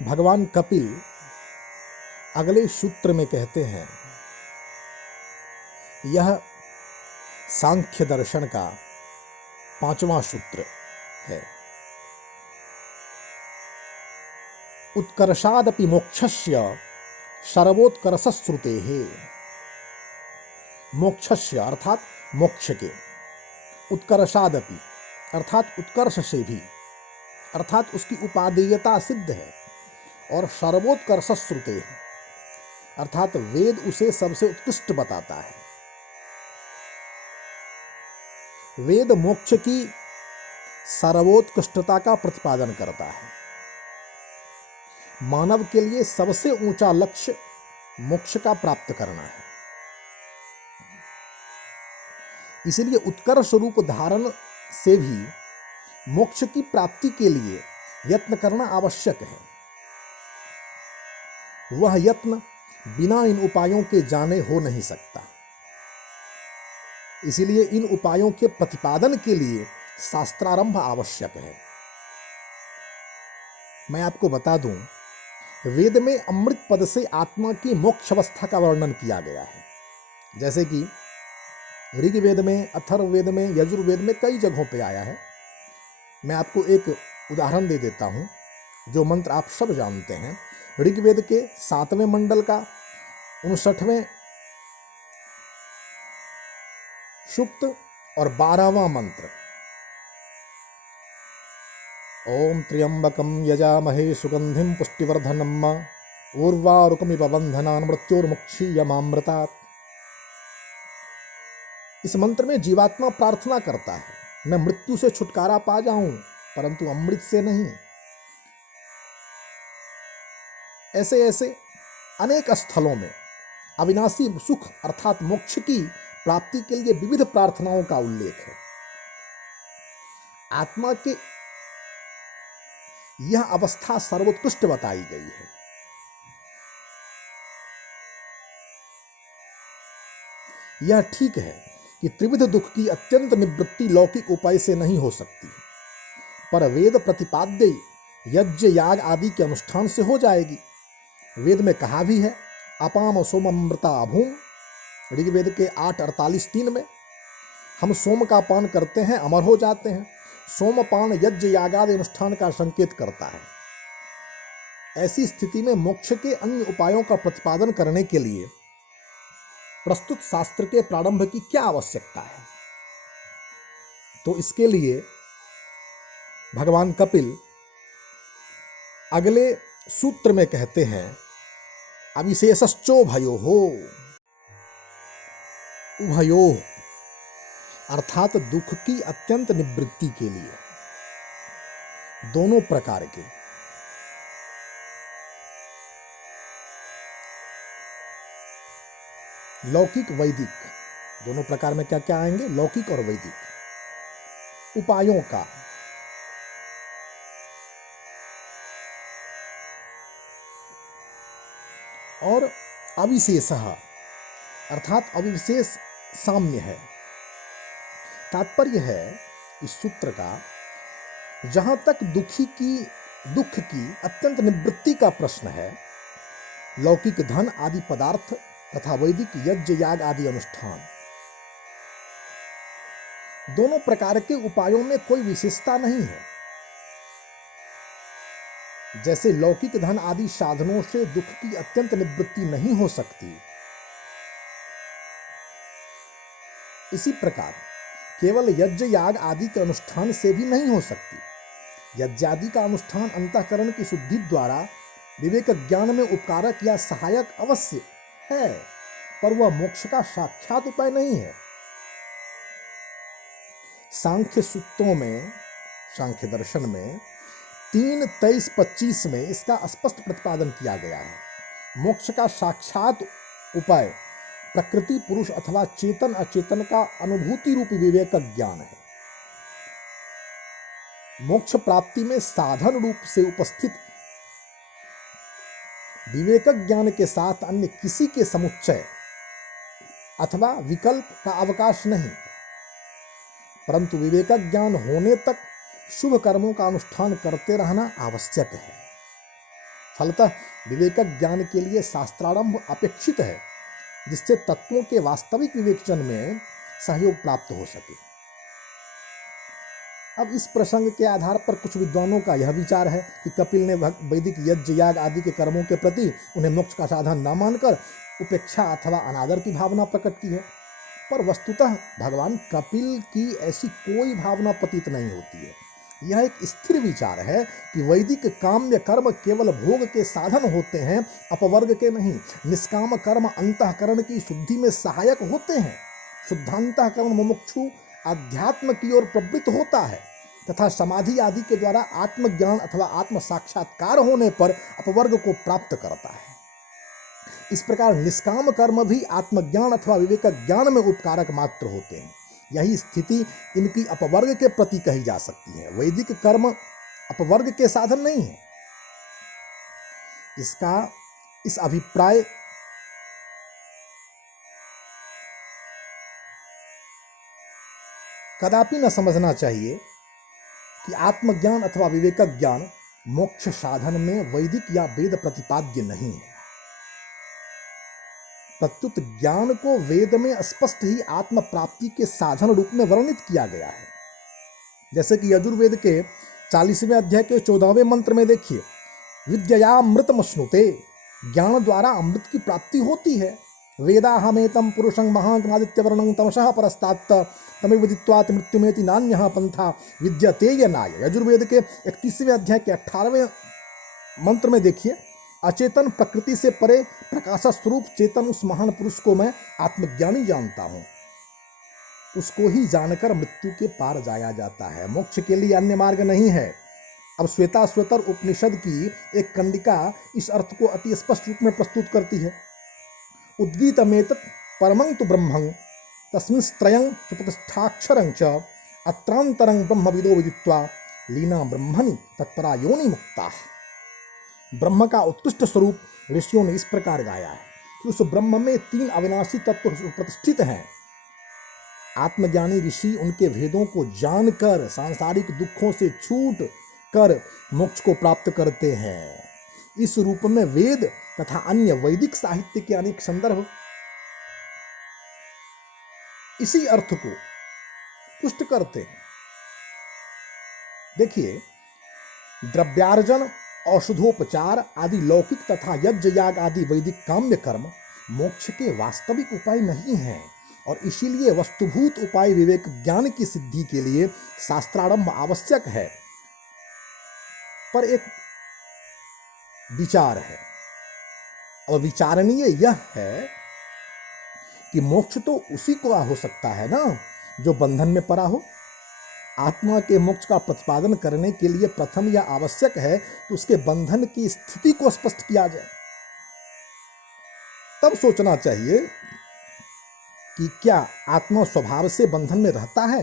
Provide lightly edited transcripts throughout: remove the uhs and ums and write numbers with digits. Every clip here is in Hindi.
भगवान कपिल अगले सूत्र में कहते हैं, यह सांख्य दर्शन का 5वां सूत्र है। उत्कर्षादपि मोक्षस्य सर्वोत्कर्षश्रुतेः। मोक्षस्य अर्थात मोक्ष के, उत्कर्षादपि अर्थात उत्कर्ष से भी, अर्थात उसकी उपादेयता सिद्ध है, और सर्वोत्कर्षश्रुतेः अर्थात वेद उसे सबसे उत्कृष्ट बताता है। वेद मोक्ष की सर्वोत्कृष्टता का प्रतिपादन करता है। मानव के लिए सबसे ऊंचा लक्ष्य मोक्ष का प्राप्त करना है। इसलिए उत्कर्ष रूप धारण से भी मोक्ष की प्राप्ति के लिए यत्न करना आवश्यक है। वह यत्न बिना इन उपायों के जाने हो नहीं सकता। इसलिए इन उपायों के प्रतिपादन के लिए शास्त्रारंभ आवश्यक है। मैं आपको बता दूं, वेद में अमृत पद से आत्मा की मोक्ष अवस्था का वर्णन किया गया है। जैसे कि ऋग्वेद में, अथर्ववेद में, यजुर्वेद में कई जगहों पे आया है। मैं आपको एक उदाहरण दे देता हूं, जो मंत्र आप सब जानते हैं। ऋग्वेद के 7वें मंडल का 59वें सूक्त और 12वां मंत्र, ओम त्र्यंबकम यजामहे सुगंधिम पुष्टिवर्धनम उर्वारुकमिव बंधनान् मृत्योर्मुक्षीयमामृतात्। इस मंत्र में जीवात्मा प्रार्थना करता है, मैं मृत्यु से छुटकारा पा जाऊं, परंतु अमृत से नहीं। ऐसे ऐसे अनेक स्थलों में अविनाशी सुख अर्थात मोक्ष की प्राप्ति के लिए विविध प्रार्थनाओं का उल्लेख है। आत्मा के यह अवस्था सर्वोत्कृष्ट बताई गई है। यह ठीक है कि त्रिविध दुख की अत्यंत निवृत्ति लौकिक उपाय से नहीं हो सकती, पर वेद प्रतिपाद्य यज्ञ याग आदि के अनुष्ठान से हो जाएगी। वेद में कहा भी है, अपाम सोममृता अभूम, ऋग्वेद के 8:48-3 में, हम सोम का पान करते हैं, अमर हो जाते हैं। सोमपान यज्ञ यागादि अनुष्ठान का संकेत करता है। ऐसी स्थिति में मोक्ष के अन्य उपायों का प्रतिपादन करने के लिए प्रस्तुत शास्त्र के प्रारंभ की क्या आवश्यकता है? तो इसके लिए भगवान कपिल अगले सूत्र में कहते हैं, अविशेषश्चो भयो हो, उभयो अर्थात दुख की अत्यंत निवृत्ति के लिए, दोनों प्रकार के, लौकिक वैदिक, दोनों प्रकार में क्या क्या आएंगे? लौकिक और वैदिक उपायों का और अविशेष अर्थात अविशेष साम्य है। तात्पर्य है इस सूत्र का, जहां तक दुख की अत्यंत निवृत्ति का प्रश्न है, लौकिक धन आदि पदार्थ तथा वैदिक यज्ञ याग आदि अनुष्ठान, दोनों प्रकार के उपायों में कोई विशेषता नहीं है। जैसे लौकिक धन आदि साधनों से दुख की अत्यंत निवृत्ति नहीं हो सकती, इसी प्रकार केवल यज्ञ याग आदि के अनुष्ठान से भी नहीं हो सकती। यज्ञादि का अनुष्ठान अंतःकरण की शुद्धि द्वारा विवेक ज्ञान में उपकारक या सहायक अवश्य है, पर वह मोक्ष का साक्षात उपाय नहीं है। सांख्य सूत्रों में, सांख्य दर्शन में 3:23-25 में इसका स्पष्ट प्रतिपादन किया गया है। मोक्ष का साक्षात उपाय प्रकृति, पुरुष अथवा चेतन अचेतन का अनुभूति रूपी विवेक ज्ञान है। मोक्ष प्राप्ति में साधन रूप से उपस्थित विवेक ज्ञान के साथ अन्य किसी के समुच्चय अथवा विकल्प का अवकाश नहीं, परंतु विवेक ज्ञान होने तक शुभ कर्मों का अनुष्ठान करते रहना आवश्यक है। फलतः विवेक ज्ञान के लिए शास्त्रारंभ अपेक्षित है, जिससे तत्वों के वास्तविक विवेचन में सहयोग प्राप्त हो सके। अब इस प्रसंग के आधार पर कुछ विद्वानों का यह विचार है कि कपिल ने वैदिक यज्ञ याग आदि के कर्मों के प्रति उन्हें मोक्ष का साधन न मानकर उपेक्षा अथवा अनादर की भावना प्रकट की है, पर वस्तुतः भगवान कपिल की ऐसी कोई भावना प्रतीत नहीं होती है। यह एक स्थिर विचार है कि वैदिक काम्य कर्म केवल भोग के साधन होते हैं, अपवर्ग के नहीं। निष्काम कर्म अंतःकरण की शुद्धि में सहायक होते हैं। शुद्धांतःकरण मुमुक्षु अध्यात्म की ओर प्रवृत्त होता है तथा समाधि आदि के द्वारा आत्मज्ञान अथवा आत्म साक्षात्कार होने पर अपवर्ग को प्राप्त करता है। इस प्रकार निष्काम कर्म भी आत्मज्ञान अथवा विवेक ज्ञान में उपकारक मात्र होते हैं। यही स्थिति इनकी अपवर्ग के प्रति कही जा सकती है। वैदिक कर्म अपवर्ग के साधन नहीं है। इस अभिप्राय कदापि न समझना चाहिए कि आत्मज्ञान अथवा विवेक ज्ञान मोक्ष साधन में वैदिक या वेद प्रतिपाद्य नहीं है। प्रत्युत ज्ञान को वेद में स्पष्ट ही आत्म प्राप्ति के साधन रूप में वर्णित किया गया है। जैसे कि यजुर्वेद के 40वें अध्याय के 14वें मंत्र में देखिए, विद्ययामृतमश्नुते, ज्ञान द्वारा अमृत की प्राप्ति होती है। वेदाहमेतम पुरुषं महाग्नादित्यवर्णं तमसः परस्तात् तमेव विदित्वात् मृत्युमेति नान्यः पंथा विद्यते यनाय। यजुर्वेद के 31वें अध्याय के 18वें मंत्र में देखिए, अचेतन प्रकृति से परे प्रकाश स्वरूप चेतन उस महान पुरुष को मैं आत्मज्ञानी जानता हूं। उसको ही जानकर मृत्यु के पार जाया जाता है। मोक्ष के लिए अन्य मार्ग नहीं है। अब श्वेताश्वतर उपनिषद की एक कंडिका इस अर्थ को अति स्पष्ट रूप में प्रस्तुत करती है। उद्गीतमेतत् परमं तु ब्रह्मं तस्मिंस्त्रयं सुप्रतिष्ठाक्षरं च अत्रांतरं ब्रह्मविदो विदित्वा लीना ब्रह्मणि तत्परा योनि मुक्ता। ब्रह्म का उत्कृष्ट स्वरूप ऋषियों ने इस प्रकार गाया है कि उस ब्रह्म में 3 अविनाशी तत्व प्रतिष्ठित हैं। आत्मज्ञानी ऋषि उनके भेदों को जानकर सांसारिक दुखों से छूट कर मोक्ष को प्राप्त करते हैं। इस रूप में वेद तथा अन्य वैदिक साहित्य के अनेक संदर्भ इसी अर्थ को पुष्ट करते हैं। देखिए, द्रव्यार्जन, औषधोपचार आदि लौकिक तथा यज्ञ याग आदि वैदिक काम्य कर्म मोक्ष के वास्तविक उपाय नहीं हैं और इसीलिए वस्तुभूत उपाय विवेक ज्ञान की सिद्धि के लिए शास्त्रारंभ आवश्यक है। पर एक विचार है और विचारणीय यह है कि मोक्ष तो उसी को हो सकता है ना जो बंधन में पड़ा हो। आत्मा के मोक्ष का प्रतिपादन करने के लिए प्रथम यह आवश्यक है कि उसके बंधन की स्थिति को स्पष्ट किया जाए। तब सोचना चाहिए कि क्या आत्मा स्वभाव से बंधन में रहता है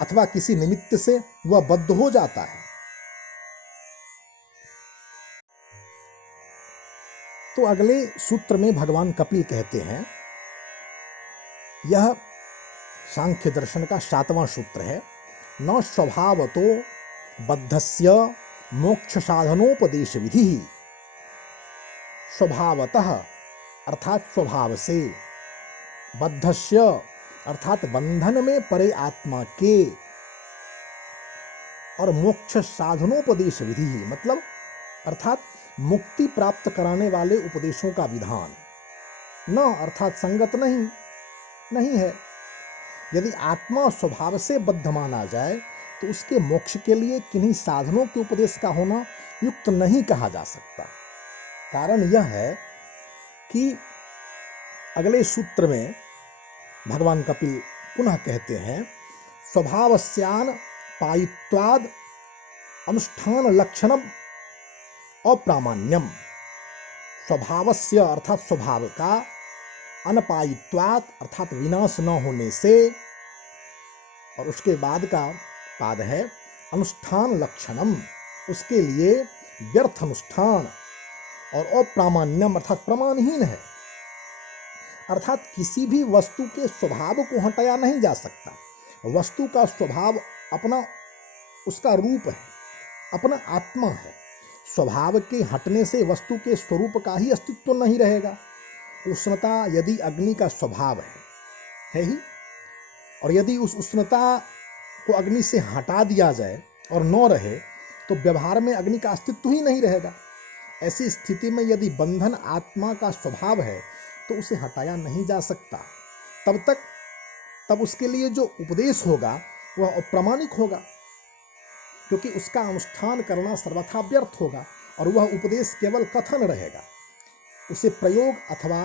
अथवा किसी निमित्त से वह बद्ध हो जाता है। तो अगले सूत्र में भगवान कपिल कहते हैं, यह सांख्य दर्शन का 7वां सूत्र है, न स्वभावतो बद्धस्य मोक्ष साधनोपदेश विधि। स्वभावतः अर्थात स्वभाव से, बद्धस्य अर्थात बंधन में पड़े आत्मा के, और मोक्ष साधनोपदेश विधि मतलब अर्थात मुक्ति प्राप्त कराने वाले उपदेशों का विधान, न अर्थात संगत नहीं है। यदि आत्मा स्वभाव से बद्ध माना जाए तो उसके मोक्ष के लिए किन्हीं साधनों के उपदेश का होना युक्त नहीं कहा जा सकता। कारण यह है कि अगले सूत्र में भगवान कपिल पुनः कहते हैं, स्वभावस्यान पायित्वाद अनुष्ठान लक्षणम अप्रामाण्यम। स्वभावस्य अर्थात स्वभाव का, अनपायित्वात् अर्थात विनाश न होने से, और उसके बाद का पाद है अनुष्ठान लक्षणम, उसके लिए व्यर्थ अनुष्ठान, और अप्रामाण्यम अर्थात प्रमाणहीन है। अर्थात किसी भी वस्तु के स्वभाव को हटाया नहीं जा सकता। वस्तु का स्वभाव अपना, उसका रूप है, अपना आत्मा है। स्वभाव के हटने से वस्तु के स्वरूप का ही अस्तित्व नहीं रहेगा। उष्णता यदि अग्नि का स्वभाव है ही, और यदि उस उष्णता को अग्नि से हटा दिया जाए और न रहे तो व्यवहार में अग्नि का अस्तित्व ही नहीं रहेगा। ऐसी स्थिति में यदि बंधन आत्मा का स्वभाव है तो उसे हटाया नहीं जा सकता। तब उसके लिए जो उपदेश होगा वह अप्रामाणिक होगा, क्योंकि उसका अनुष्ठान करना सर्वथा व्यर्थ होगा और वह उपदेश केवल कथन रहेगा, उसे प्रयोग अथवा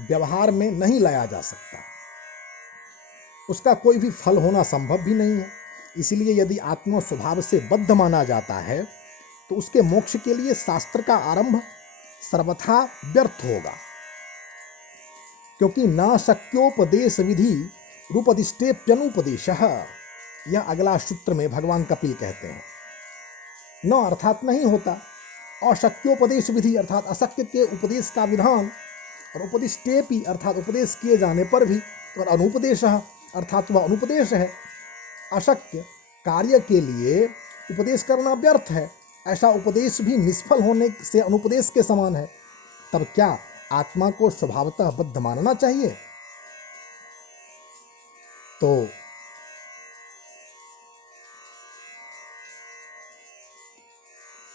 व्यवहार में नहीं लाया जा सकता, उसका कोई भी फल होना संभव भी नहीं है। इसलिए यदि आत्मा स्वभाव से बद्ध माना जाता है तो उसके मोक्ष के लिए शास्त्र का आरंभ सर्वथा व्यर्थ होगा, क्योंकि ना शक्योपदेश विधि रूपदिष्टेप्यनुपदेशः, यह अगला सूत्र में भगवान कपिल कहते हैं। न अर्थात नहीं होता, अशक्योपदेश विधि अर्थात अशक्य के उपदेश का विधान, और उपदिष्टेपि अर्थात उपदेश किए जाने पर भी, और अनुपदेशः अर्थात वह अनुपदेश है। अशक्य कार्य के लिए उपदेश करना व्यर्थ है, ऐसा उपदेश भी निष्फल होने से अनुपदेश के समान है। तब क्या आत्मा को स्वभावतः बद्ध मानना चाहिए? तो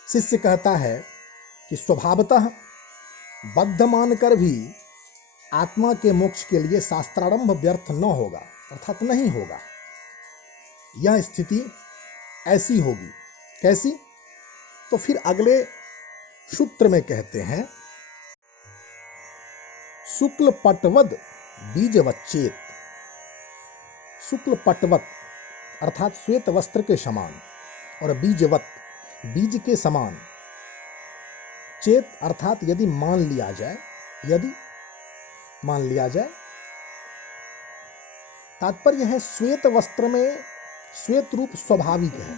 शिष्य कहता है कि स्वभावतः बद्ध मानकर भी आत्मा के मोक्ष के लिए शास्त्रारंभ व्यर्थ न होगा, अर्थात नहीं होगा। यह स्थिति ऐसी होगी। कैसी? तो फिर अगले सूत्र में कहते हैं, शुक्ल पटवद बीजवच्चेत। शुक्ल पटवत अर्थात श्वेत वस्त्र के समान, और बीजवत बीज के समान। चेत अर्थात यदि मान लिया जाए, यदि मान लिया जाए। तात्पर्य है श्वेत वस्त्र में श्वेत रूप स्वाभाविक है,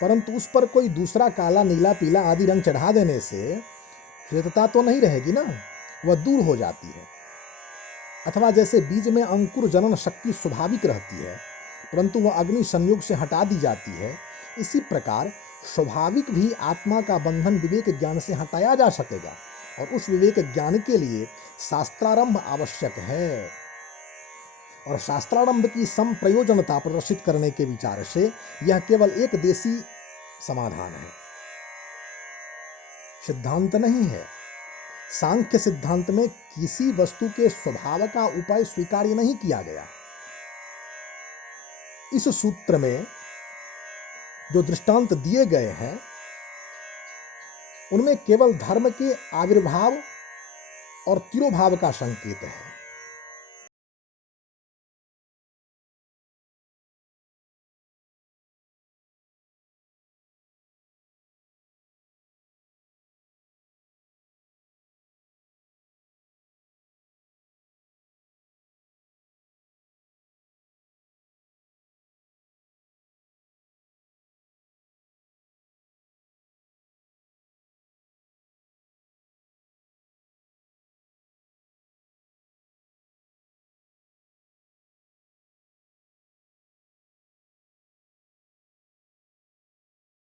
परंतु उस पर कोई दूसरा काला, नीला, पीला आदि रंग चढ़ा देने से श्वेतता तो नहीं रहेगी ना, वह दूर हो जाती है। अथवा जैसे बीज में अंकुर जनन शक्ति स्वाभाविक रहती है, परंतु वह अग्नि संयोग से हटा दी जाती है, इसी प्रकार स्वाभाविक भी आत्मा का बंधन विवेक ज्ञान से हटाया जा सकेगा, और उस विवेक ज्ञान के लिए शास्त्रारंभ आवश्यक है। और शास्त्रारंभ की संप्रयोजनता प्रदर्शित करने के विचार से यह केवल एक देशी समाधान है, सिद्धांत नहीं है। सांख्य सिद्धांत में किसी वस्तु के स्वभाव का उपाय स्वीकार्य नहीं किया गया। इस सूत्र में जो दृष्टांत दिए गए हैं उनमें केवल धर्म के आविर्भाव और तिरोभाव का संकेत है।